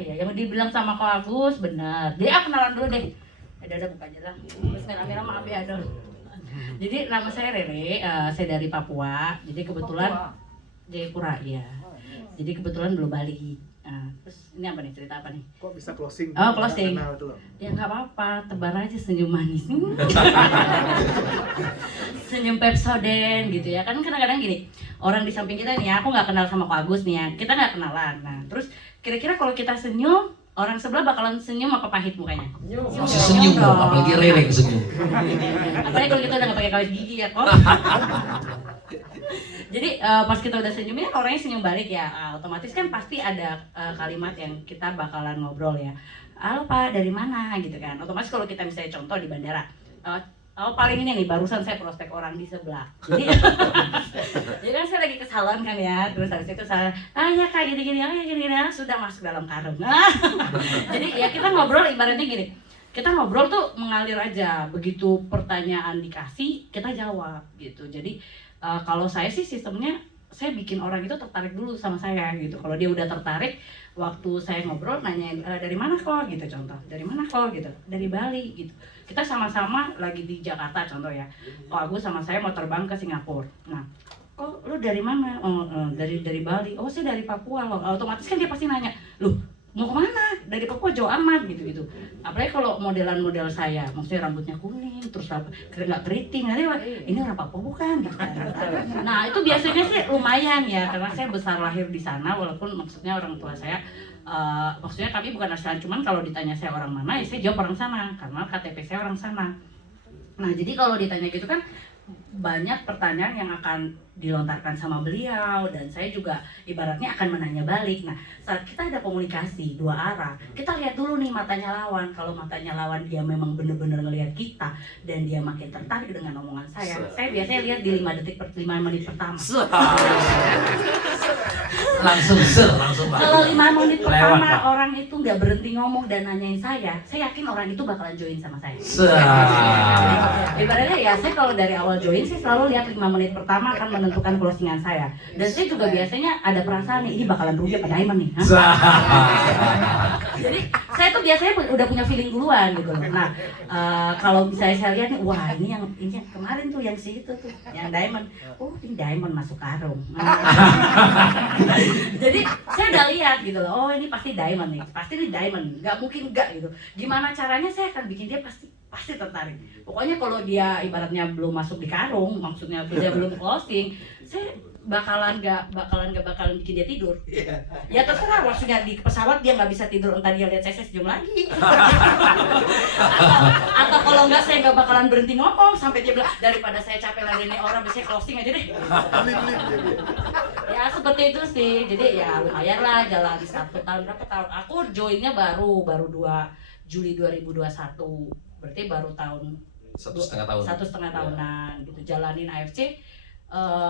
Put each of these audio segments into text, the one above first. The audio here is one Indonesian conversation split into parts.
ya? Yang dibilang sama Kak Agus benar. Jadi kenalan dulu deh. Ada buka aja lah. Bismillahirrahmanirrahim, maaf ya dong. Jadi nama saya Rere, saya dari Papua. Jadi kebetulan Jayapura ya. Jadi kebetulan belum balik. Nah, terus ini apa nih, cerita apa nih? Kok bisa closing? Oh, closing. Ya nggak apa-apa, tebar aja senyum manis. Senyum Pepsodent gitu ya. Kan kadang-kadang gini, orang di samping kita nih, aku nggak kenal sama Kak Agus nih ya. Kita nggak kenalan. Nah, terus kira-kira kalau kita senyum, orang sebelah bakalan senyum apa pahit mukanya? Masih senyum dong, apalagi Rere senyum. Apalagi kalau kita udah nggak pakai kawat gigi ya kok. Jadi pas kita udah senyum ya orangnya senyum balik ya, otomatis kan pasti ada kalimat yang kita bakalan ngobrol ya. Halo Pak, dari mana gitu kan. Otomatis kalau kita misalnya contoh di bandara, paling ini nih barusan saya prospek orang di sebelah. Jadi jadi kan saya lagi ke salon kan ya, terus habis itu saya ya Kak gini-gini, sudah masuk dalam karung. Jadi ya kita ngobrol ibaratnya gini. Kita ngobrol tuh mengalir aja, begitu pertanyaan dikasih kita jawab gitu. Jadi kalau saya sih sistemnya saya bikin orang itu tertarik dulu sama saya gitu. Kalau dia udah tertarik, waktu saya ngobrol nanya dari mana kok gitu, contoh dari mana kok gitu, dari Bali gitu. Kita sama-sama lagi di Jakarta contoh ya. Kok aku sama saya mau terbang ke Singapura. Nah, kok lu dari mana? Dari Bali. Oh saya dari Papua loh. Otomatis kan dia pasti nanya, loh mau kemana? Dari Papua jauh amat gitu. Apalagi kalau modelan-model saya, maksudnya rambutnya kuning, terus nggak keriting, nanti ini orang Papua bukan? Gitu. Nah itu biasanya sih lumayan ya, karena saya besar lahir di sana, walaupun maksudnya orang tua saya, maksudnya kami bukan asal, cuman kalau ditanya saya orang mana, ya saya jawab orang sana, karena KTP saya orang sana. Nah jadi kalau ditanya gitu kan, banyak pertanyaan yang akan dilontarkan sama beliau dan saya juga ibaratnya akan menanya balik. Nah saat kita ada komunikasi dua arah, kita lihat dulu nih matanya lawan. Kalau matanya lawan dia memang benar-benar ngelihat kita dan dia makin tertarik dengan omongan saya biasanya lihat di 5 menit pertama. langsung Kalau 5 menit pertama orang itu nggak berhenti ngomong dan nanyain saya yakin orang itu bakalan join sama saya. Ibaratnya ya saya kalau dari awal join saya selalu lihat 5 menit pertama akan menentukan closingan saya. Dan saya juga biasanya ada perasaan nih, ini bakalan rugi apa diamond nih. Jadi saya tuh biasanya udah punya feeling duluan gitu loh. Nah kalau misalnya saya lihat nih, wah ini yang kemarin tuh yang si itu tuh, yang diamond. Oh ini diamond masuk karung. Jadi saya udah lihat gitu loh, oh ini pasti diamond nih, pasti ini diamond, nggak mungkin nggak gitu. Gimana caranya saya akan bikin dia pasti tertarik. Pokoknya kalau dia ibaratnya belum masuk di karung, maksudnya dia belum closing, saya bakalan bikin dia tidur. Ya terserah, maksudnya di pesawat dia nggak bisa tidur, entar dia lihat saya sejam lagi. atau kalau nggak saya nggak bakalan berhenti ngomong sampai dia bilang daripada saya capek lagi nih orang, biasanya closing aja deh. Ya seperti itu sih. Jadi ya lumayan lah jalan 1 tahun, berapa tahun? Aku joinnya baru 2 Juli 2021. Berarti baru tahun 1,5 tahunan gitu jalanin AFC.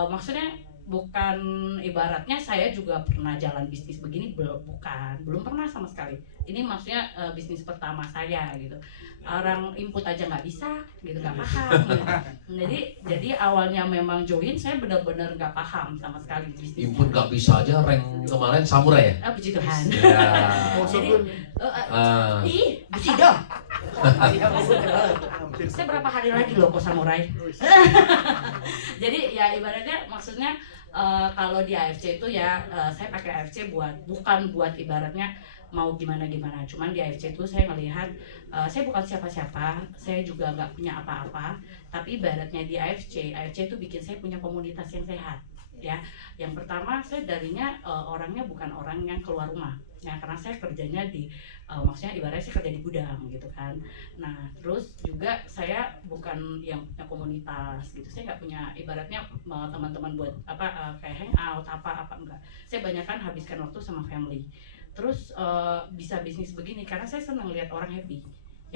Maksudnya bukan ibaratnya saya juga pernah jalan bisnis begini, belum pernah sama sekali. Ini maksudnya bisnis pertama saya gitu. Orang input aja nggak bisa gitu, nggak paham gitu. Jadi awalnya memang join saya benar-benar nggak paham sama sekali bisnis. Input nggak bisa aja, rank kemarin samurai ya? Puji Tuhan. Jadi bersih dong. Saya berapa hari lagi loh kok samurai. Jadi ya ibaratnya maksudnya kalau di AFC itu ya saya pakai AFC bukan buat ibaratnya mau gimana, cuman di AFC itu saya melihat saya bukan siapa-siapa, saya juga nggak punya apa-apa, tapi ibaratnya di AFC itu bikin saya punya komunitas yang sehat ya. Yang pertama saya darinya orangnya bukan orang yang keluar rumah ya, karena saya kerjanya di maksudnya ibaratnya saya kerja di gudang gitu kan. Nah terus juga saya bukan yang punya komunitas gitu, saya nggak punya ibaratnya teman-teman buat kayak hangout apa enggak. Saya banyakkan habiskan waktu sama family. Terus bisa bisnis begini karena saya senang lihat orang happy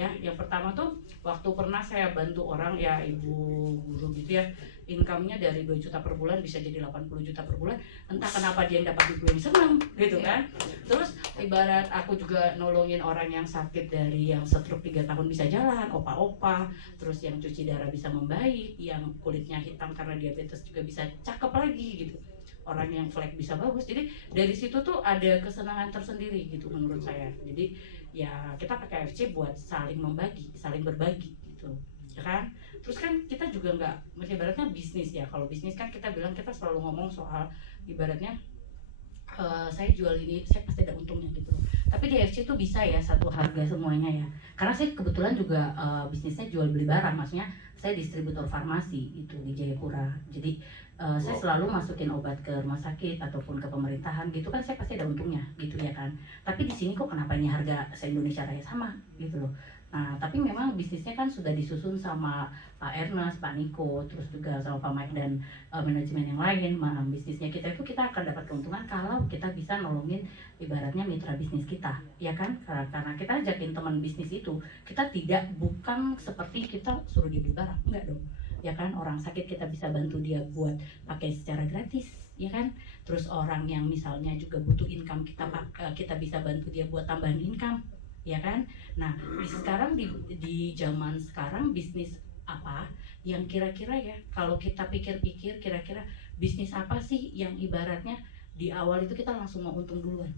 ya. Yang pertama tuh waktu pernah saya bantu orang ya, ibu guru gitu ya, income-nya dari 2 juta per bulan bisa jadi 80 juta per bulan. Entah kenapa dia yang dapat duit seneng gitu kan. Terus ibarat aku juga nolongin orang yang sakit, dari yang stroke 3 tahun bisa jalan, opa-opa, terus yang cuci darah bisa membaik, yang kulitnya hitam karena diabetes juga bisa cakep lagi gitu. orang yang flag bisa bagus. Jadi dari situ tuh ada kesenangan tersendiri gitu menurut saya. Jadi ya kita pakai AFC buat saling membagi, saling berbagi gitu, ya kan. Terus kan kita juga nggak, ibaratnya bisnis ya. Kalau bisnis kan kita bilang, kita selalu ngomong soal ibaratnya saya jual ini, saya pasti ada untungnya gitu. Tapi di AFC itu bisa ya satu harga semuanya ya. Karena saya kebetulan juga bisnisnya jual beli barang, maksudnya saya distributor farmasi itu di Jayapura. Jadi saya selalu masukin obat ke rumah sakit ataupun ke pemerintahan gitu kan, saya pasti ada untungnya gitu ya kan. Tapi di sini kok kenapa ini harga se-Indonesia Raya sama gitu loh. Nah, tapi memang bisnisnya kan sudah disusun sama Pak Ernest, Pak Niko, terus juga sama Pak Mike dan manajemen yang lain. Bisnisnya kita itu kita akan dapat keuntungan kalau kita bisa nolongin ibaratnya mitra bisnis kita, ya kan? Karena kita ajakin teman bisnis itu, kita bukan seperti kita suruh dia beli barang, enggak dong. Ya kan, orang sakit kita bisa bantu dia buat pakai secara gratis, ya kan? Terus orang yang misalnya juga butuh income, kita bisa bantu dia buat tambahan income, ya kan? Nah, sekarang di zaman sekarang bisnis apa yang kira-kira ya, kalau kita pikir-pikir kira-kira bisnis apa sih yang ibaratnya di awal itu kita langsung mau untung duluan?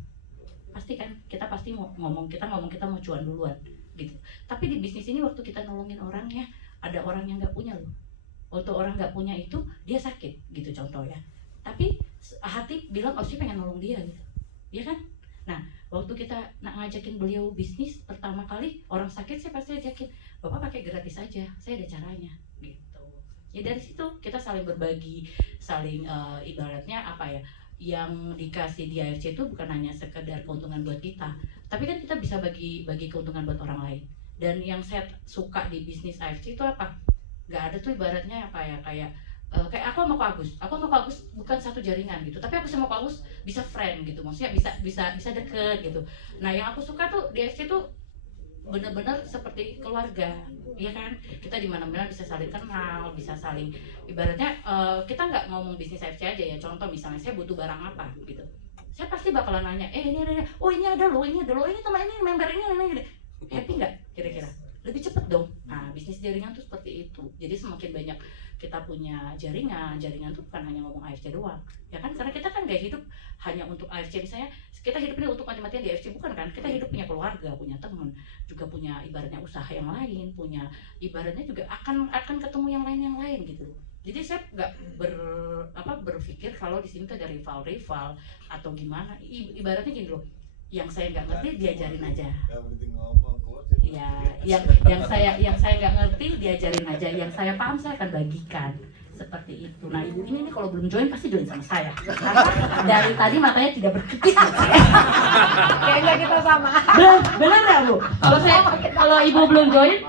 Pasti kan, kita pasti mau ngomong kita mau cuan duluan gitu. Tapi di bisnis ini waktu kita nolongin orangnya, ada orang yang nggak punya loh. Waktu orang nggak punya itu dia sakit gitu contoh ya. Tapi hati bilang oh sih pengen nolong dia gitu, ya kan? Nah, waktu kita ngajakin beliau bisnis pertama kali orang sakit, saya pasti ajakin bapak pakai gratis aja, saya ada caranya gitu. Ya dari situ kita saling berbagi, saling ibaratnya apa ya, yang dikasih di AFC itu bukan hanya sekedar keuntungan buat kita, tapi kan kita bisa bagi keuntungan buat orang lain. Dan yang saya suka di bisnis AFC itu apa? Gak ada tuh ibaratnya apa ya, kayak aku sama Kak Agus bukan satu jaringan gitu, tapi aku sama Kak Agus bisa friend gitu, maksudnya bisa deket gitu. Nah yang aku suka tuh di AFC tuh benar-benar seperti keluarga, ya kan? Kita di mana-mana bisa saling kenal, bisa saling ibaratnya kita nggak ngomong bisnis AFC aja ya. Contoh misalnya saya butuh barang apa gitu, saya pasti bakalan nanya, ini ada, oh ini ada loh, ini teman ini member ini, happy nggak kira-kira? Lebih cepet dong. Nah, bisnis jaringan tuh seperti itu. Jadi semakin banyak kita punya jaringan tuh bukan hanya ngomong AFC doang, ya kan? Karena kita kan gak hidup hanya untuk AFC, misalnya kita hidupnya untuk mati-matian di AFC, bukan kan? Kita hidup punya keluarga, punya teman, juga punya ibaratnya usaha yang lain, punya ibaratnya juga akan ketemu yang lain gitu. Jadi saya nggak berpikir kalau di sini tuh ada rival atau gimana. Ibaratnya gini loh, yang saya nggak ngerti diajarin aja. Ya, yang saya nggak ngerti diajarin aja, yang saya paham saya akan bagikan seperti itu. Nah ibu ini nih kalau belum join pasti join sama saya, karena dari tadi matanya tidak berkedip. Kayaknya kita sama. Benar nggak bu? Kalau ibu belum join